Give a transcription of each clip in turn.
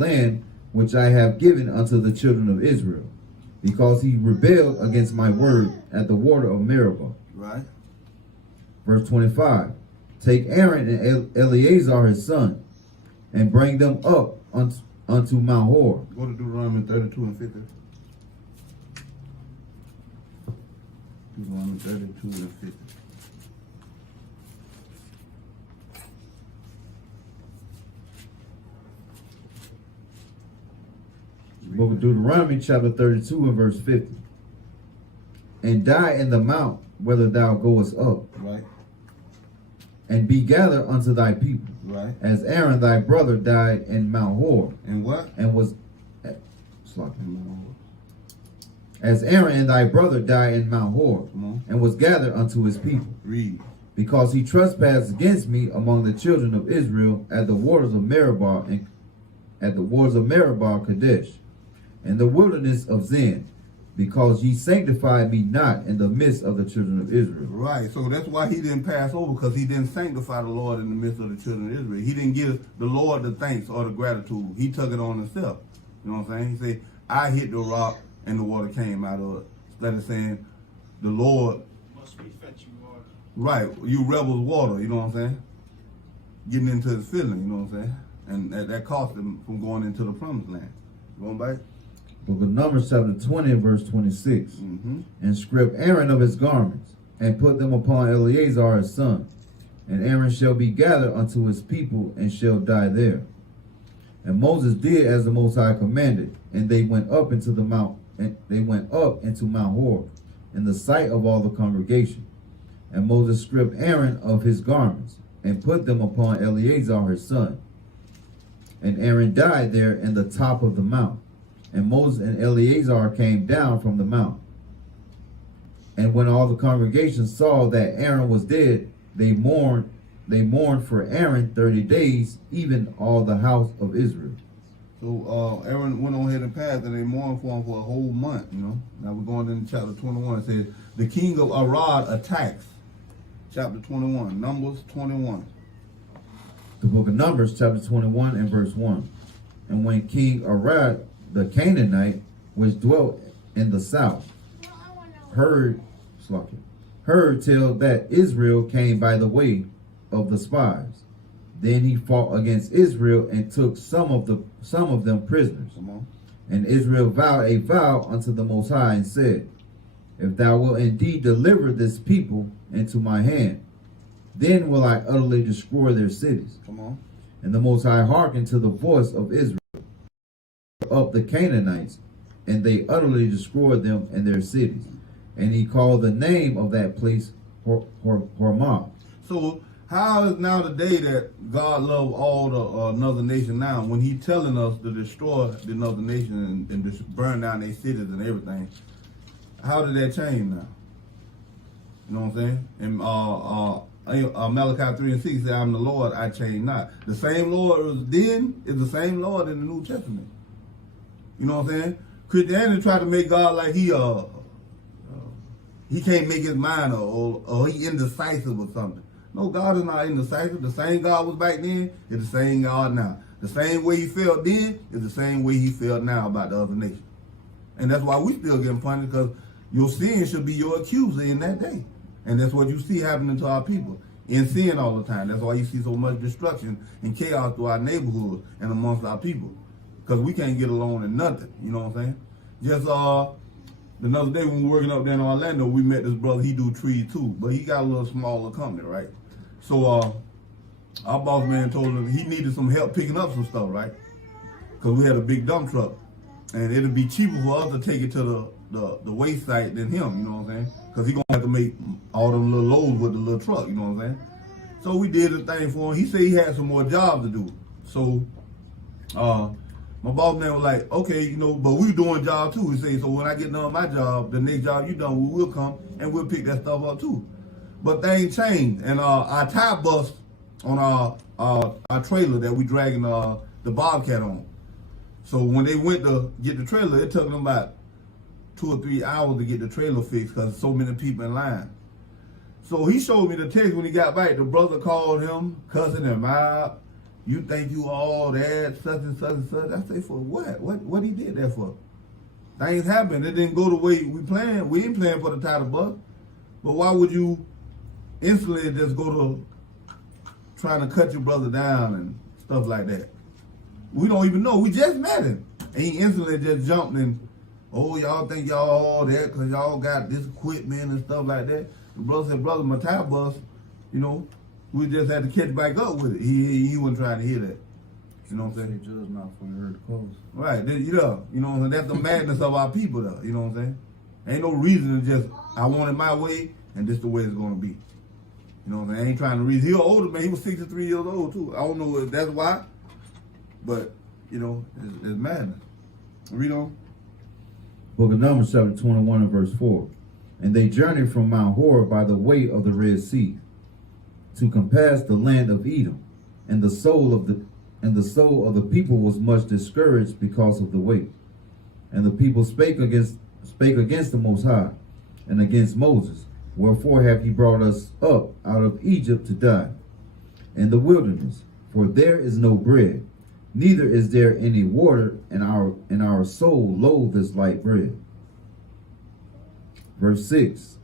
land which I have given unto the children of Israel, because he rebelled against my word at the water of Meribah. Right. Verse 25. Take Aaron and Eleazar his son, and bring them up unto Mount Hor. Go to Deuteronomy 32 and 50. Deuteronomy 32 and 50. Book of Deuteronomy chapter 32 and verse 50. And die in the mount whither thou goest up. Right. And be gathered unto thy people. Right. As Aaron thy brother died in Mount Hor. And what? And was as Aaron and thy brother died in Mount Hor. And was gathered unto his people. Read. Because he trespassed against me among the children of Israel at the waters of Meribah and at the waters of Meribah Kadesh, in the wilderness of Zin, because ye sanctified me not in the midst of the children of Israel. Right, so that's why he didn't pass over, because he didn't sanctify the Lord in the midst of the children of Israel. He didn't give the Lord the thanks or the gratitude. He took it on himself. You know what I'm saying? He said, I hit the rock and the water came out of it. Instead of saying, the Lord must be fetch you water. Right, you rebels water, you know what I'm saying? Getting into his feeling, you know what I'm saying? And that cost him from going into the promised land. Going back? Book of Numbers chapter 20 and verse 26. And strip Aaron of his garments, and put them upon Eleazar his son. And Aaron shall be gathered unto his people, and shall die there. And Moses did as the Most High commanded, and they went up into the mount, and they went up into Mount Hor, in the sight of all the congregation. And Moses stripped Aaron of his garments, and put them upon Eleazar his son. And Aaron died there in the top of the mount. And Moses and Eleazar came down from the mount. And when all the congregation saw that Aaron was dead, they mourned for Aaron 30 days, even all the house of Israel. So Aaron went on ahead and passed, and they mourned for him for a whole month, you know. Now we're going into chapter 21. It says, the king of Arad attacks. Chapter 21, Numbers 21. The book of Numbers, chapter 21 and verse 1. And when King Arad, the Canaanite, which dwelt in the south, heard tell that Israel came by the way of the spies, then he fought against Israel and took some of them prisoners. And Israel vowed a vow unto the Most High and said, if thou wilt indeed deliver this people into my hand, then will I utterly destroy their cities. And the Most High hearkened to the voice of Israel of the Canaanites, and they utterly destroyed them and their cities. And he called the name of that place Hormah. So how is now the day that God loved all the another nation now, when he telling us to destroy the another nation and just burn down their cities and everything? How did that change now? You know what I'm saying? And Malachi 3 and 6 said, I'm the Lord, I change not. The same Lord was then is the same Lord in the New Testament. You know what I'm saying? Christianity try to make God like he can't make his mind or he indecisive or something. No, God is not indecisive. The same God was back then is the same God now. The same way he felt then is the same way he felt now about the other nation. And that's why we still getting punished, because your sin should be your accuser in that day. And that's what you see happening to our people, in sin all the time. That's why you see so much destruction and chaos through our neighborhoods and amongst our people. Because we can't get along in nothing, you know what I'm saying? Just another day when we were working up there in Orlando, we met this brother, he do trees too, but he got a little smaller company, right? So our boss man told him he needed some help picking up some stuff, right? Because we had a big dump truck. And it'll be cheaper for us to take it to the waste site than him, you know what I'm saying? Because he's going to have to make all them little loads with the little truck, you know what I'm saying? So we did the thing for him. He said he had some more jobs to do. So my boss man was like, okay, you know, but we doing job too. He said, so when I get done my job, the next job you done, we will come and we'll pick that stuff up too. But things changed. And our tire bust on our trailer that we dragging the Bobcat on. So when they went to get the trailer, it took them about 2 or 3 hours to get the trailer fixed because so many people in line. So he showed me the text when he got back. The brother called him, cussing him out, You think you all that, such and such and such. I say, for what? What he did that for? Things happened. It didn't go the way we planned. We ain't playing for the title bus. But why would you instantly just go to trying to cut your brother down and stuff like that? We don't even know. We just met him. And he instantly just jumped in. Oh, y'all think y'all all that because y'all got this equipment and stuff like that. The brother said, brother, my tire bus, you know, we just had to catch back up with it. He wasn't trying to hear that. You know what I'm saying? Judge not for heard the close. Right. You know what I'm saying? That's the madness of our people, though. You know what I'm saying? Ain't no reason to just, I want it my way, and this the way it's going to be. You know what I'm saying? I ain't trying to reason. He was older, man. He was 63 years old, too. I don't know if that's why, but, you know, it's madness. Read on. Book of Numbers, chapter 21 and verse 4. And they journeyed from Mount Hor by the way of the Red Sea to compass the land of Edom, and the soul of the people was much discouraged because of the way. And the people spake against the Most High and against Moses. Wherefore have ye brought us up out of Egypt to die in the wilderness? For there is no bread, neither is there any water, and our soul loatheth light bread. Verse 6.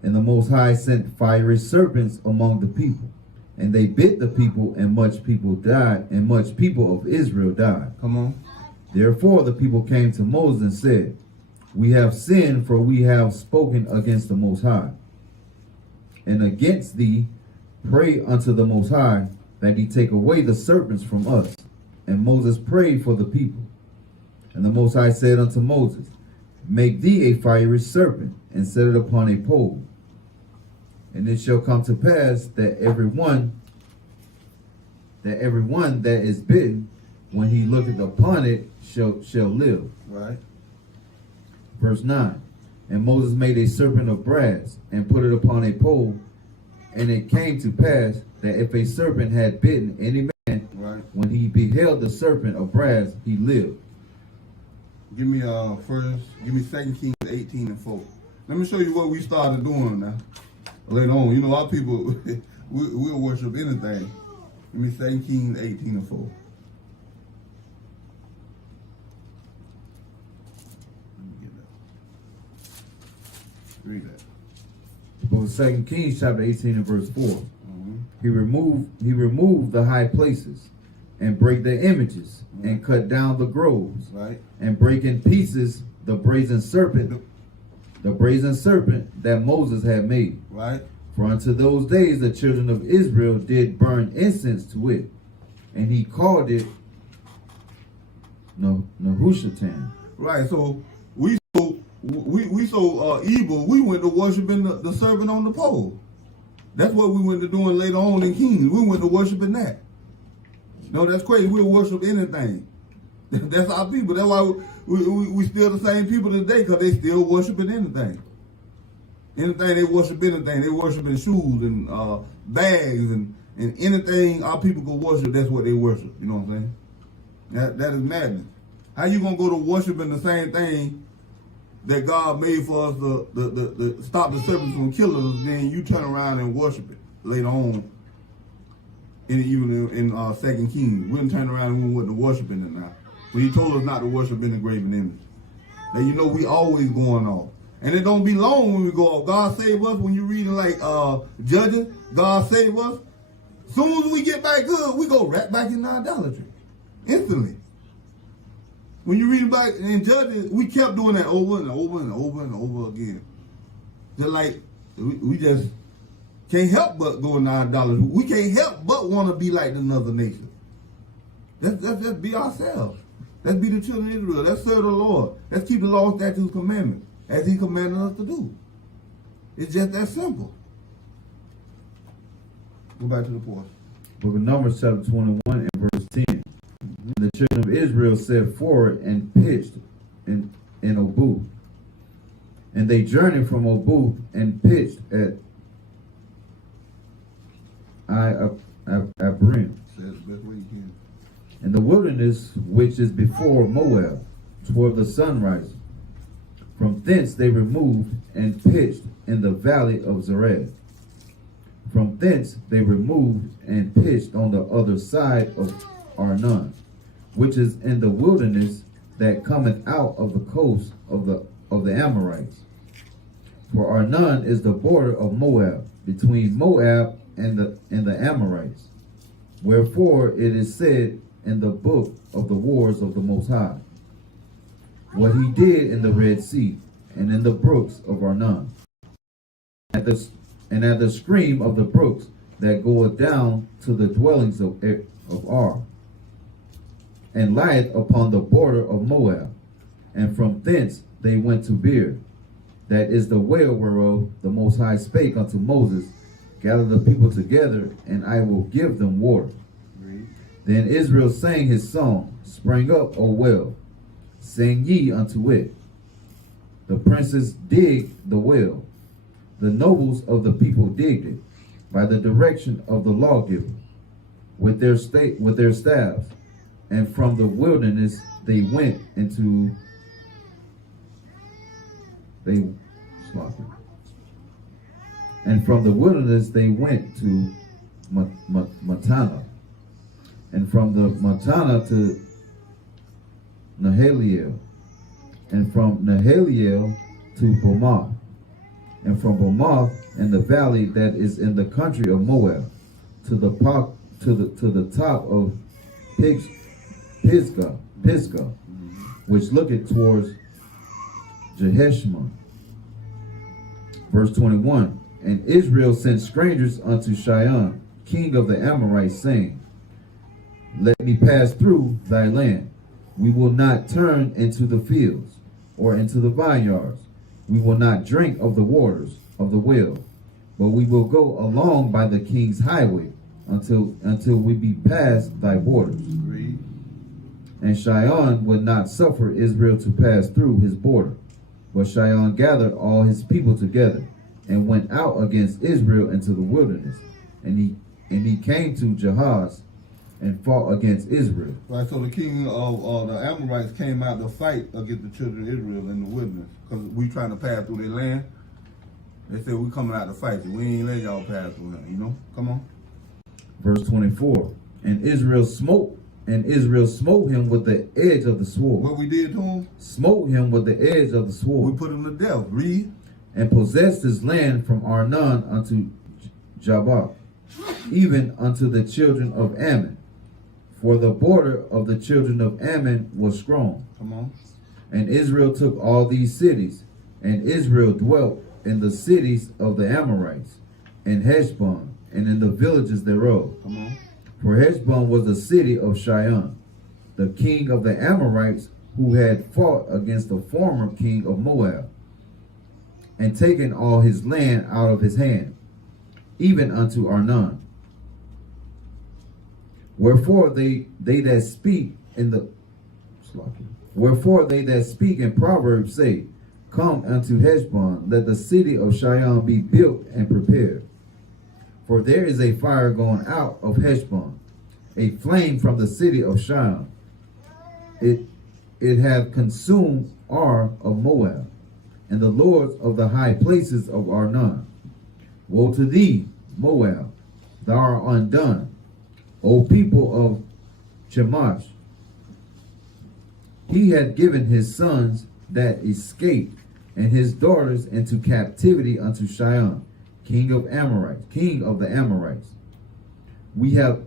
And the Most High sent fiery serpents among the people, and they bit the people, and much people died, and much people of Israel died. Come on. Therefore the people came to Moses and said, We have sinned, for we have spoken against the Most High. And against thee pray unto the Most High, that he take away the serpents from us. And Moses prayed for the people. And the Most High said unto Moses, Make thee a fiery serpent, and set it upon a pole. And it shall come to pass that everyone that is bitten, when he looketh upon it, shall live. Right. Verse 9. And Moses made a serpent of brass, and put it upon a pole. And it came to pass that if a serpent had bitten any man, Right. when he beheld the serpent of brass, he lived. Give me 2 Kings 18 and 4. Let me show you what we started doing now. Later on, you know, our people, we'll worship anything. Give me 2 Kings 18 and 4. Let me get that. Read that. The book of 2 Kings chapter 18 and verse 4. Mm-hmm. He removed the high places, and break the images, and cut down the groves, Right. and break in pieces the brazen serpent that Moses had made. Right. For unto those days the children of Israel did burn incense to it, and he called it Nehushtan. Right. So we so evil. We went to worshiping the serpent on the pole. That's what we went to doing later on in Kings. We went to worshiping that. No, that's crazy. We'll worship anything. That's our people. That's why we still the same people today, because they still worshiping anything. Anything they worship, anything. They worshiping shoes and bags and anything our people can worship, that's what they worship. You know what I'm saying? That is madness. How you gonna go to worshiping the same thing that God made for us to stop the serpents from killing us, then you turn around and worship it later on. Even in 2 Kings, we didn't turn around and we wasn't worshiping it now. But he told us not to worship in the graven image. Now you know we always going off. And it don't be long when we go off. God save us. When you reading like Judges, God save us. Soon as we get back good, we go right back into idolatry. Instantly. When you read about in Judges, we kept doing that over and over and over and over again. Just like we just can't help but go into idolatry. We can't help but want to be like another nation. Let's just be ourselves. Let's be the children of Israel. Let's serve the Lord. Let's keep the law, statutes, commandments as he commanded us to do. It's just that simple. Go back to the portion. Book of Numbers chapter 21 and verse 10. And the children of Israel set forward and pitched in Oboth. And they journeyed from Oboth and pitched at Abarim, Say it the best way you can. in the wilderness which is before Moab, toward the sunrise. From thence they removed and pitched in the valley of Zered. From thence they removed and pitched on the other side of Arnon, which is in the wilderness that cometh out of the coast of the Amorites. For Arnon is the border of Moab, between Moab and the Amorites. Wherefore it is said in the book of the wars of the Most High, what he did in the Red Sea and in the brooks of Arnon, at the stream of the brooks that goeth down to the dwellings of Ar, and lieth upon the border of Moab. And from thence they went to Beer, that is the well whereof the Most High spake unto Moses, gather the people together, and I will give them water. Then Israel sang his song, sprang up, O well, sing ye unto it. The princes digged the well, the nobles of the people digged it, by the direction of the lawgiver, with their staffs, and from the wilderness they went into And from the wilderness they went to Matana, and from the Matana to Nahaliel, and from Nahaliel to Bamoth, and from Bamoth and the valley that is in the country of Moab, to the top of Pisgah, which looketh towards Jeheshmon. Verse 21. And Israel sent strangers unto Shion, king of the Amorites, saying, let me pass through thy land. We will not turn into the fields, or into the vineyards. We will not drink of the waters of the well, but we will go along by the king's highway until we be past thy borders. Read. And Shion would not suffer Israel to pass through his border. But Shion gathered all his people together, and went out against Israel into the wilderness. And he came to Jahaz, and fought against Israel. Right, so the king of the Amorites came out to fight against the children of Israel in the wilderness. Because we trying to pass through their land. They said, we coming out to fight you. We ain't let y'all pass through it, you know? Come on. Verse 24. And Israel smote him with the edge of the sword. What we did to him? Smote him with the edge of the sword. We put him to death. Read. And possessed his land from Arnon unto Jabal, even unto the children of Ammon. For the border of the children of Ammon was strong. Come on. And Israel took all these cities, and Israel dwelt in the cities of the Amorites, and Heshbon, and in the villages thereof. Come on. For Heshbon was the city of Shion, the king of the Amorites, who had fought against the former king of Moab, and taken all his land out of his hand, even unto Arnon. Wherefore they that speak in Proverbs say, come unto Heshbon, let the city of Shion be built and prepared. For there is a fire going out of Heshbon, a flame from the city of Shion. It hath consumed Ar of Moab, and the lords of the high places of Arnon. Woe to thee, Moab, thou art undone, O people of Chemosh. He had given his sons that escaped, and his daughters into captivity unto Shion, king of the Amorites. We have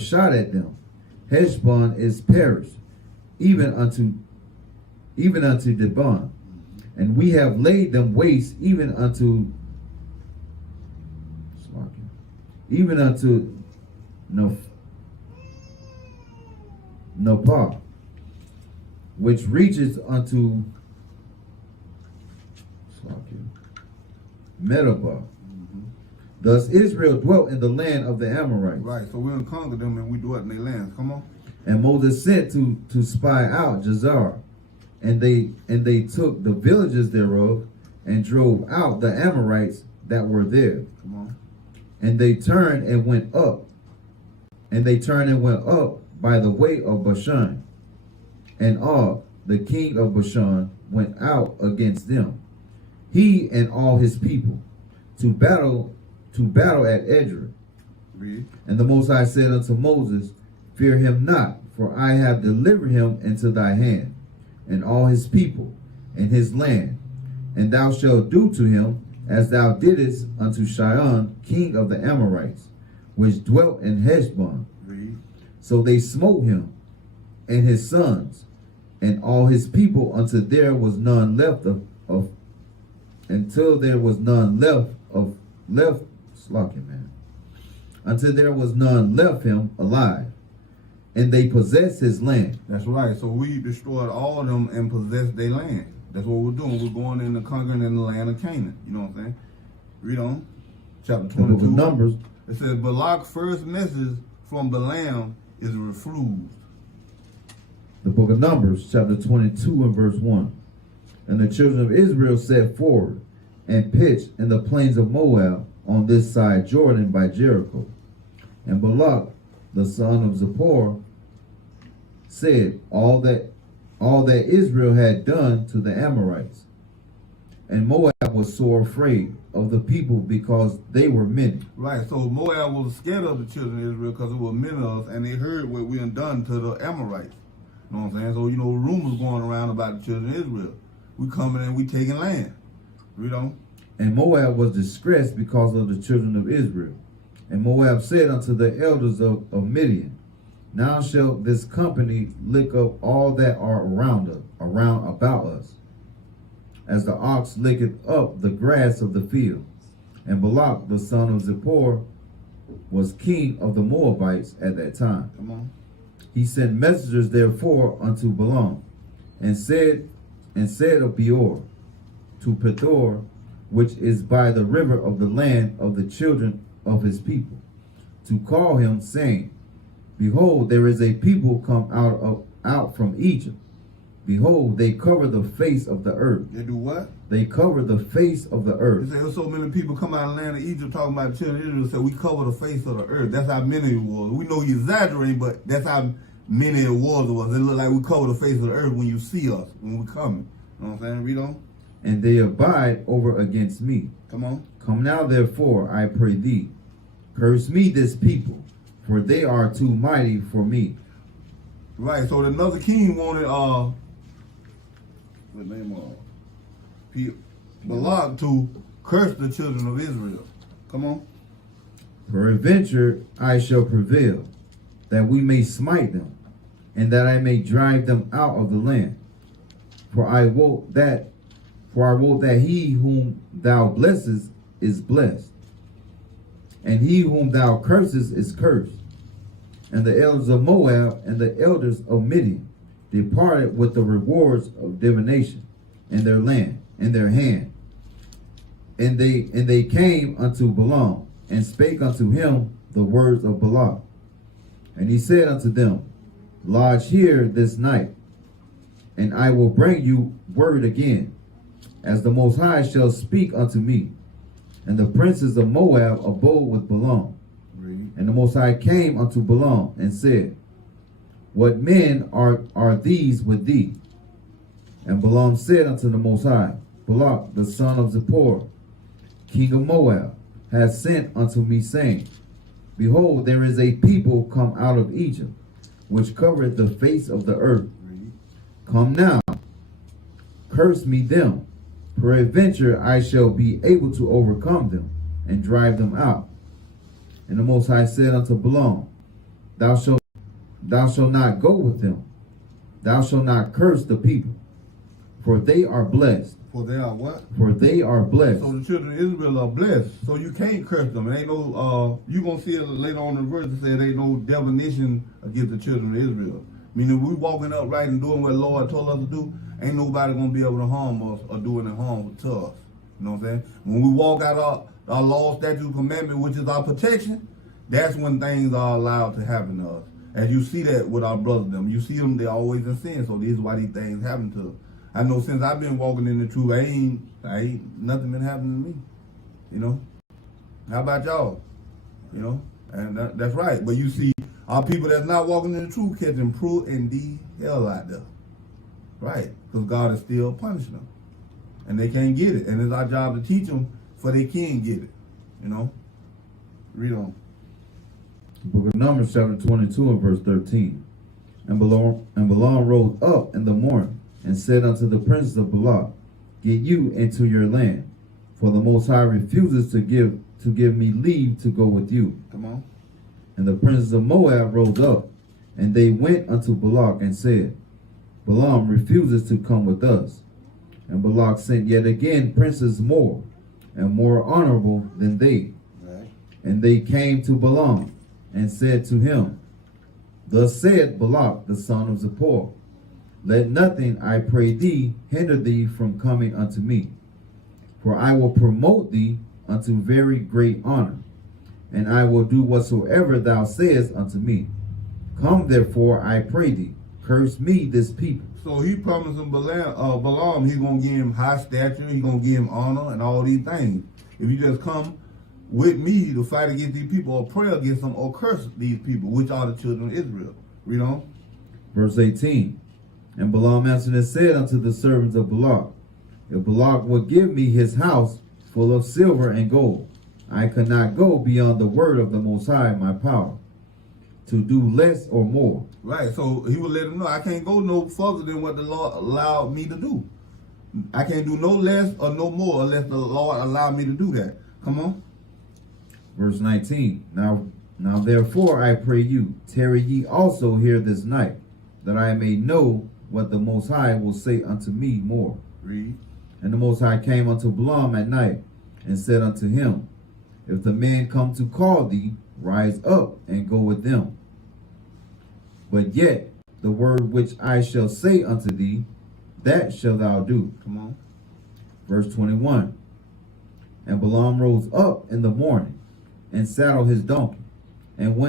shot at them. Heshbon is perished, even unto Dibon, and we have laid them waste even unto Nopah, which reaches unto Medaba. Thus Israel dwelt in the land of the Amorites. Right, so we conquered them and we dwelt in their lands. Come on. And Moses sent to spy out Jazer, and they took the villages thereof, and drove out the Amorites that were there. Come on. And they turned and went up, by the way of Bashan. And Og, the king of Bashan, went out against them, he and all his people, to battle to battle at Edrei. Read. And the Most High said unto Moses, Fear him not, for I have delivered him into thy hand, and all his people, and his land. And thou shalt do to him as thou didst unto Sihon, king of the Amorites, which dwelt in Heshbon. Read. So they smote him, and his sons, and all his people, until there was none left until there was none left him alive. And they possessed his land. That's right. So we destroyed all of them and possessed their land. That's what we're doing. We're going in and conquering in the land of Canaan. You know what I'm saying? Read on. Chapter 22. The book of Numbers. It says, Balak's first message from Balaam is refused. The book of Numbers, chapter 22 and verse 1. And the children of Israel set forward and pitched in the plains of Moab on this side Jordan by Jericho. And Balak, the son of Zippor, said all that Israel had done to the Amorites. And Moab was sore afraid of the people because they were many. Right, so Moab was scared of the children of Israel because there were many of us, and they heard what we had done to the Amorites. You know what I'm saying? So, rumors going around about the children of Israel. We coming and we taking land. Read on. And Moab was distressed because of the children of Israel. And Moab said unto the elders of Midian, Now shall this company lick up all that are round about us, as the ox licketh up the grass of the field. And Balak, the son of Zippor, was king of the Moabites at that time. Come on. He sent messengers therefore unto Balaam, and said of Beor to Pethor, which is by the river of the land of the children of his people, to call him, saying, Behold, there is a people come out from Egypt. Behold, they cover the face of the earth. They do what? They cover the face of the earth. They say there's so many people come out of the land of Egypt talking about the children of Israel. Say we cover the face of the earth. That's how many it was. We know you're exaggerating, but that's how many it was. It looked like we cover the face of the earth when you see us, when we coming. You know what I'm saying? Read on. And they abide over against me. Come on. Come now, therefore, I pray thee, curse me this people, for they are too mighty for me. Right. So another king wanted Balak to curse the children of Israel. Come on. Peradventure I shall prevail, that we may smite them, and that I may drive them out of the land. For I wot that he whom thou blessest is blessed, and he whom thou cursest is cursed. And the elders of Moab and the elders of Midian departed with the rewards of divination in their land, in their hand. And they came unto Balaam, and spake unto him the words of Balak. And he said unto them, Lodge here this night, and I will bring you word again, as the Most High shall speak unto me. And the princes of Moab abode with Balaam. And the Most High came unto Balaam and said, What men are these with thee? And Balaam said unto the Most High, Balak, the son of Zippor, king of Moab, hath sent unto me, saying, Behold, there is a people come out of Egypt, which covereth the face of the earth. Come now, curse me them. Peradventure I shall be able to overcome them, and drive them out. And the Most High said unto Balaam, Thou shalt not go with them. Thou shalt not curse the people, for they are blessed. For they are what? For they are blessed. So the children of Israel are blessed. So you can't curse them. It ain't no, you're going to see it later on in the verse that says there ain't no divination against the children of Israel. Meaning we walking upright and doing what the Lord told us to do, ain't nobody going to be able to harm us or do any harm to us. You know what I'm saying? When we walk out our law, statute, commandment, which is our protection, that's when things are allowed to happen to us. As you see that with our brothers, them, you see them, they're always in sin. So this is why these things happen to them. I know since I've been walking in the truth, I ain't nothing been happening to me. You know? How about y'all? You know? And that's right. But you see, our people that's not walking in the truth catching proof and the hell out there. Right? Because God is still punishing them. And they can't get it. And it's our job to teach them for they can get it. You know? Read on. The book of Numbers, chapter 22 and verse 13. And Balaam rose up in the morning and said unto the princes of Balak, Get you into your land, for the Most High refuses to give me leave to go with you. Come on. And the princes of Moab rose up, and they went unto Balak and said, Balaam refuses to come with us. And Balak sent yet again princes more, and more honorable than they. Right. And they came to Balaam, and said to him, Thus said Balak the son of Zippor, Let nothing, I pray thee, hinder thee from coming unto me. For I will promote thee unto very great honor, and I will do whatsoever thou sayest unto me. Come therefore, I pray thee, curse me this people. So he promising Balaam he's going to give him high stature, he's going to give him honor and all these things. If you just come with me to fight against these people or pray against them or curse these people, which are the children of Israel. Read on. Verse 18. And Balaam answered and said unto the servants of Balak, If Balak would give me his house full of silver and gold, I could not go beyond the word of the Most High, my power, to do less or more. Right, so he would let him know, I can't go no further than what the Lord allowed me to do. I can't do no less or no more unless the Lord allowed me to do that. Come on. Verse 19. Now therefore I pray you, tarry ye also here this night, that I may know what the Most High will say unto me more. Read. And the Most High came unto Balaam at night, and said unto him, If the men come to call thee, rise up and go with them. But yet the word which I shall say unto thee, that shalt thou do. Come on. Verse 21. And Balaam rose up in the morning, and saddled his donkey, and went